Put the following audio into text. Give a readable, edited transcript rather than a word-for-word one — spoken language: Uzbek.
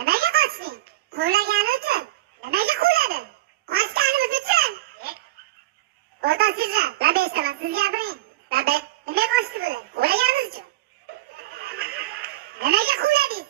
Nimaga qochding? Qo'llagani uchun. Nimaga qo'llading? Qochganimiz uchun. O'rtoq serjant, labay eshitaman, siz gapiring. Labay, nimaga qochdi bular? Qo'llaganimiz uchun. Nimaga qo'lladingiz?